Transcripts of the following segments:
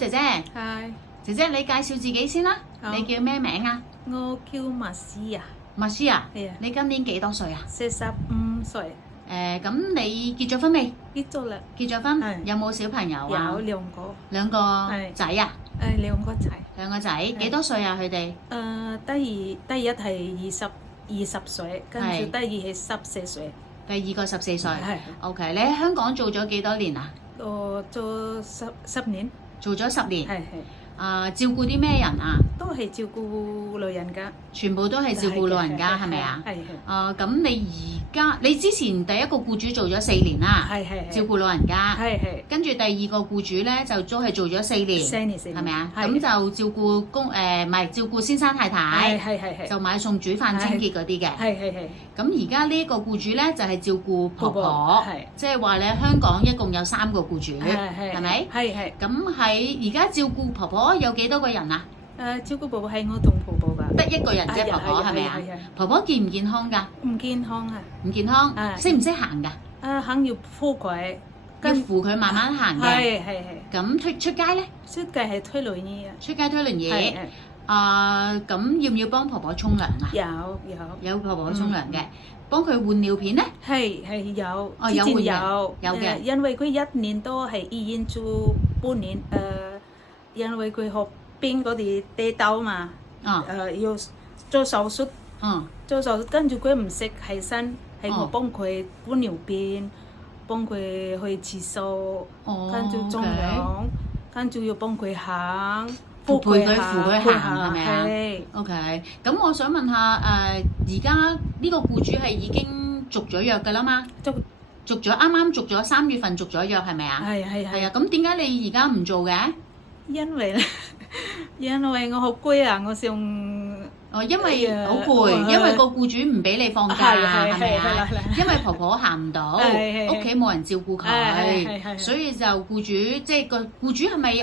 姐姐，係，姐姐你介紹自己先啦。好你叫咩名啊？我叫麥詩啊，麥詩啊，係啊，你今年幾多歲啊？ 45歲，咁你結咗婚未？結咗啦，結咗婚，係有冇小朋友啊？有兩個，兩個係仔啊？兩個仔，兩個仔幾多歲啊？佢哋第一係20歲，跟住第二係14歲，第二個14歲。係， OK，你喺香港做咗幾多年啊？我做十年，做咗10年。係，照顧啲咩人啊？都係照顧老人家，全部都係照顧老人家係咪啊？係，咁你之前第一個僱主做咗4年啦，係，照顧老人家。係，跟住第二個僱主咧就都係做咗4年， 4年，係咪啊？係咁就照顧唔係照顧先生太太，係，就買餸煮飯清潔嗰啲嘅。係，咁而家呢一個僱主咧就係照顧婆婆，係，即係話咧香港一共有3個僱主，係咪？係。咁喺而家照顧婆婆有幾多個人啊？照顧婆婆係我同婆婆㗎，得1個人啫，婆婆係咪啊？婆婆健唔健康㗎？唔健康啊！唔健康，識唔識行㗎？肯要扶佢，要扶佢慢慢行嘅。係。咁出街咧？出街係推輪椅啊！出街推輪椅。咁要唔要幫婆婆沖涼啊？有婆婆沖涼嘅，幫佢換尿片咧？係有，有之前有嘅，因為佢1年多喺醫院做半年，因為佢學邊嗰啲跌倒嘛，要做手術，跟住佢唔識起身，係我幫佢換尿片，幫佢去廁所，跟住沖涼，跟住要幫佢行。陪佢行係咪啊？係。OK，咁我想問下而家呢個僱主係已經續咗約㗎啦嘛？續咗，啱啱續咗3月份續咗約係咪啊？係啊，咁點解你而家唔做嘅？因為我好攰啊，我想因為好攰，因為個僱主唔俾你放假，係咪啊？因為婆婆行唔到，屋企冇人照顧佢，所以就僱主即係個僱主係咪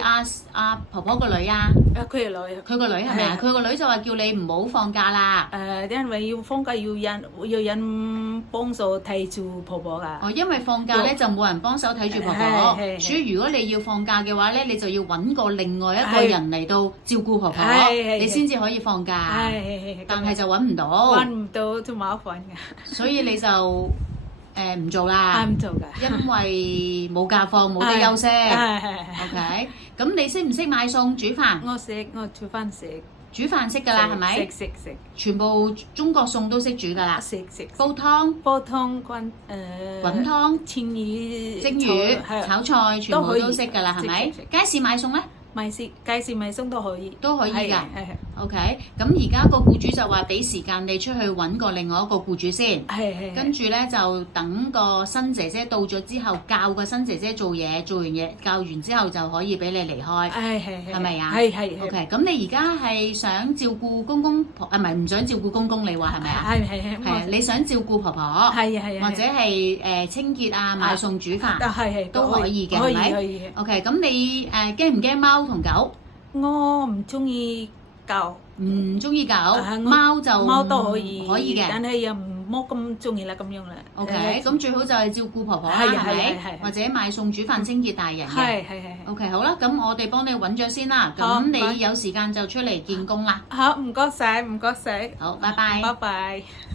阿婆婆個女啊？佢個女係咪啊？佢個女就話叫你唔好放假啦。因為要放假要人幫手睇住婆婆㗎。因為放假咧就冇人幫手睇住婆婆，所以如果你要放假嘅話咧，你就要揾個另外一個人嚟到照顧婆婆，你先至可以放假。但係就揾唔到，就麻煩㗎。所以你就唔做啦。唔做㗎，因為冇假放，冇得休息。OK，咁你識唔識買餸煮飯？我煮飯食。煮飯識㗎啦，係咪？食。全部中國餸都識煮㗎啦。食。煲湯、滾湯、蒸魚、蒸魚、炒菜，全部都識㗎啦，係咪？街市買餸咧？街市買餸都可以㗎。OK，咁而家個僱主就話俾時間你出去揾個另外一個僱主先，跟住咧就等個新姐姐到咗之後，教個新姐姐做嘢，做完嘢教完之後就可以俾你離開，係咪啊？係。OK，咁你而家係想照顧公公婆，唔想照顧公公，你話係咪啊？係，你想照顧婆婆，或者係清潔啊、買餸煮飯，都可以嘅，係咪？可以。OK，咁你驚唔驚貓同狗？我唔中意狗，唔中意狗，貓都可以嘅，但係又唔冇咁中意啦，咁樣啦。OK，咁最好就係照顧婆婆啦，係咪？或者買餸煮飯清潔大人嘅。OK，好啦，咁我哋幫你揾咗先啦，咁你有時間就出嚟見工啦。好，唔該晒。好，拜拜。拜拜。